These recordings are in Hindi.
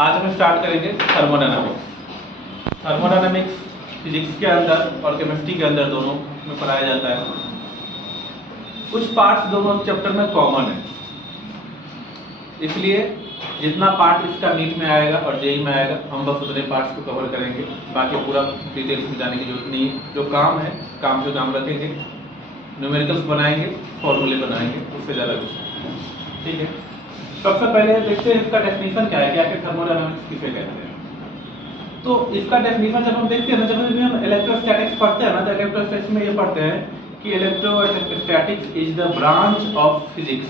आज हम स्टार्ट करेंगे थर्मोडायनामिक्स। थर्मोडायनामिक्स फिजिक्स के अंदर और केमिस्ट्री के अंदर दोनों में पढ़ाया जाता है। कुछ पार्ट्स दोनों चैप्टर में कॉमन है, इसलिए जितना पार्ट इसका नीट में आएगा और जेई में आएगा हम बस उतने पार्ट्स को कवर करेंगे, बाकी पूरा डिटेल्स में जाने की जरूरत नहीं है। जो काम है काम से काम रखेंगे, न्यूमेरिकल्स बनाएंगे, फॉर्मूले बनाएंगे, उससे ज़्यादा कुछ नहीं। ठीक है, सबसे पहले देखते हैं इसका डेफिनेशन क्या है कि आखिर थर्मोडायनामिक्स किसे कहते हैं। तो इसका डेफिनेशन जब हम देखते हैं ना, जब भी हम इलेक्ट्रोस्टैटिक्स पढ़ते हैं ना, तो इलेक्ट्रोस्टैटिक्स में ये पढ़ते हैं कि electrostatics is the branch of physics,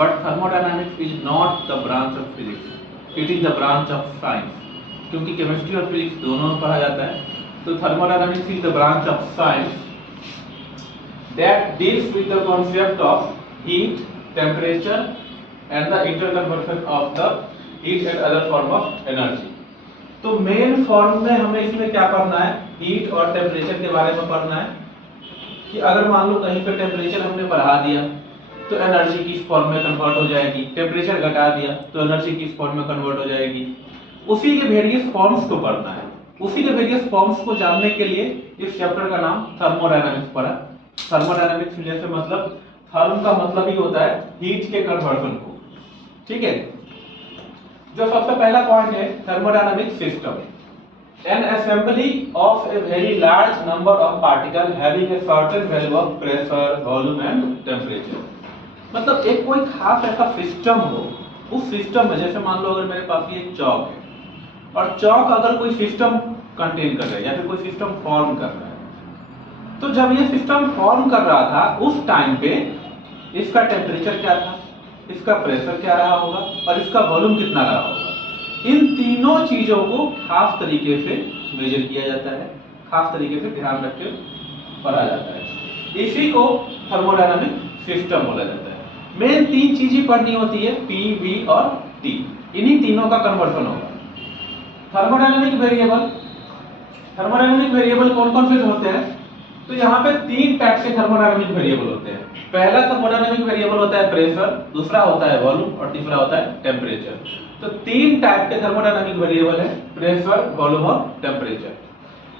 but thermodynamics is not the branch of physics, it is the branch of science. क्योंकि केमिस्ट्री और फिजिक्स दोनों में पढ़ा जाता है, तो thermodynamics is the branch of science that deals with the concept of heat, temperature and the interconversion of the heat and other form of energy। तो मेन फॉर्म में हमें इसमें क्या पढ़ना है, हीट और टेम्परेचर के बारे में पढ़ना है कि अगर मान लो कहीं पे टेम्परेचर हमने बढ़ा दिया तो एनर्जी किस फॉर्म में कन्वर्ट हो जाएगी, टेम्परेचर घटा दिया तो एनर्जी किस फॉर्म में कन्वर्ट हो जाएगी। उसी के वेरियस फॉर्म्स को पढ़ना है। उसी के वेरियस फॉर्म्स को जानने के लिए इस चैप्टर का नाम थर्मोडायनामिक्स पढ़ा। थर्मोडायनामिक्स जैसे मतलब थर्म का मतलब ही होता है हीट के कन्वर्जन को। ठीक है, जो सबसे पहला पॉइंट है thermodynamic system, N assembly of a very large number of particle having a certain value of pressure, volume and temperature. मतलब एक कोई खास ऐसा सिस्टम हो, उस सिस्टम में जैसे मान लो अगर मेरे पास ये चौक है और चौक अगर कोई सिस्टम कंटेन कर रहा है या फिर कोई सिस्टम फॉर्म कर रहा है, तो जब ये सिस्टम फॉर्म कर रहा था उस टाइम पे इसका टेम्परेचर क्या था, इसका प्रेशर क्या रहा होगा और इसका वॉल्यूम कितना रहा होगा। इन तीनों चीजों को खास तरीके से मेजर किया जाता है, खास तरीके से ध्यान रख के पढ़ा जाता है। इसी को थर्मोडायनामिक सिस्टम बोला जाता है। मेन तीन चीजें पढ़नी होती है, पी, वी और टी। इन्हीं तीनों का कन्वर्जन होगा। थर्मोडायनामिक वेरिएबल, थर्मोडायनामिक वेरिएबल कौन कौन से होते हैं, तो यहाँ पे तीन टाइप के थर्मोडायनामिक वेरिएबल होते हैं। पहला थर्मोडायनामिक वेरिएबल होता है प्रेशर, दूसरा होता है वॉल्यूम और तीसरा होता है टेम्परेचर। तो तीन टाइप के थर्मोडायनामिक वेरिएबल है, प्रेशर, वॉल्यूम और टेम्परेचर।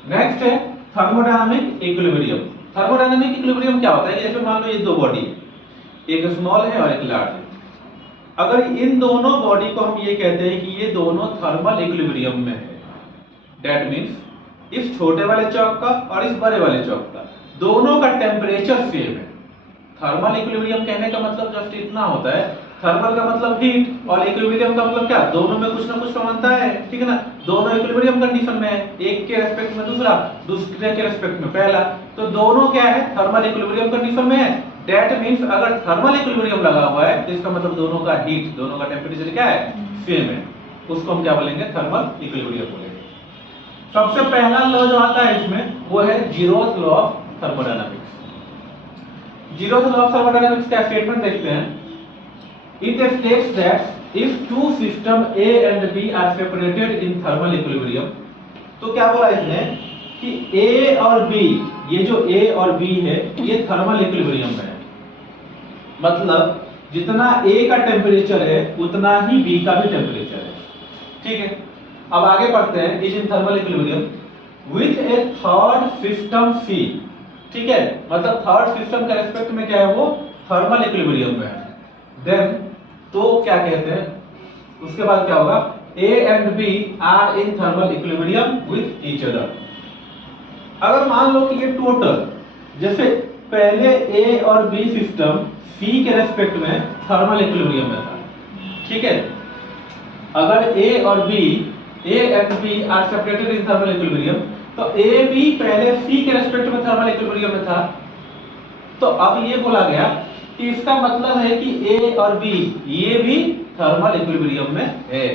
नेक्स्ट है थर्मोडायनामिक इक्विलिब्रियम। थर्मोडायनामिक इक्विलिब्रियम क्या होता है, जैसे मान लो ये दो बॉडी है, एक स्मॉल है और एक लार्ज है। अगर इन दोनों बॉडी को हम ये कहते हैं कि ये दोनों थर्मल इक्विलिब्रियम में है, दैट मींस इस छोटे वाले चौक का और इस बड़े वाले चौक का दोनों का टेम्परेचर सेम है। थर्मल इक्विलिब्रियम कहने का मतलब जस्ट इतना होता है, थर्मल का मतलब हीट और इक्विलिब्रियम का मतलब क्या, दोनों में कुछ ना कुछ समानता है। ठीक है ना, दोनों इक्विलिब्रियम कंडीशन में है, एक के रेस्पेक्ट में दूसरा, दूसरे के रेस्पेक्ट में पहला, तो दोनों क्या है, थर्मल इक्विलिब्रियम कंडीशन में है। दैट मींस अगर थर्मल इक्विलिब्रियम लगा हुआ है तो इसका मतलब दोनों का हीट, दोनों का टेम्परेचर क्या है, सेम है। उसको हम क्या बोलेंगे, थर्मल इक्विलिब्रियम बोलेंगे। सबसे पहला लॉ जो आता है इसमें वो है zeroth law of thermodynamics. Zeroth law of thermodynamics का स्टेटमेंट देखते हैं। It states that if two system A and B are separated in thermal equilibrium, तो क्या बोला इसने कि ए और बी, ये जो ए और बी है ये थर्मल इक्विलिब्रियम में है। मतलब जितना ए का टेम्परेचर है उतना ही बी का भी टेम्परेचर है। ठीक है, अब आगे पढ़ते हैं। Is in thermal equilibrium with a third system C. ठीक है, मतलब थर्ड सिस्टम के रेस्पेक्ट में क्या है, वो थर्मल इक्विलिब्रियम में है। देन तो क्या कहते हैं, उसके बाद क्या होगा, A and B are in thermal equilibrium with each other. अगर मान लो कि ये टोटल, जैसे पहले ए और बी सिस्टम सी के रेस्पेक्ट में थर्मल इक्विलिब्रियम में था। ठीक है, अगर ए और B, A and B are separated in thermal equilibrium, तो A B पहले C के रेस्पेक्ट में थर्मल इक्विलिब्रियम में था। तो अब ये बोला गया कि इसका मतलब है कि A और B ये भी थर्मल इक्विलिब्रियम में है।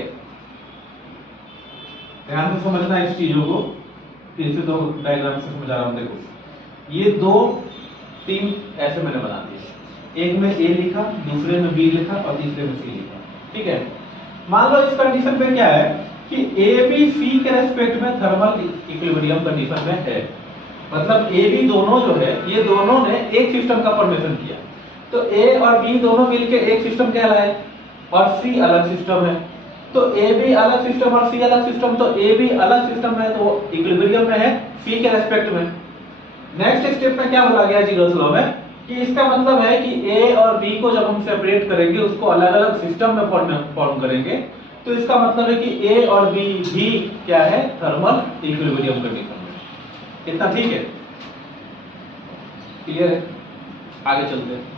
ध्यान से समझना इस चीजों को, फिर से दो डायग्राम से समझा रहा हूं। देखो ये दो टीम ऐसे मैंने बना दी, एक में A लिखा, दूसरे में B लिखा और तीसरे में C लिखा। ठीक है, मान लो इस कंडीशन पे क्या है कि ए बी सी के रेस्पेक्ट में थर्मल इक्विलिब्रियम कंडीशन में है। मतलब ए बी दोनों जो है ये दोनों ने एक सिस्टम का फॉर्मेशन किया, तो ए और बी दोनों मिलके एक सिस्टम कहलाए और सी अलग सिस्टम है। तो ए भी अलग सिस्टम और सी अलग सिस्टम, तो ए भी अलग सिस्टम है तो इक्विलिब्रियम में है सी के रेस्पेक्ट में। नेक्स्ट स्टेप में क्या बोला गया जीरोस लॉ में कि इसका मतलब है कि ए और बी को जब हम सेपरेट करेंगे उसको अलग अलग सिस्टम में फॉर्म करेंगे, तो इसका मतलब है कि ए और बी भी क्या है, थर्मल इक्विलिब्रियम कंडीशन में। इतना ठीक है, क्लियर है? आगे चलते हैं।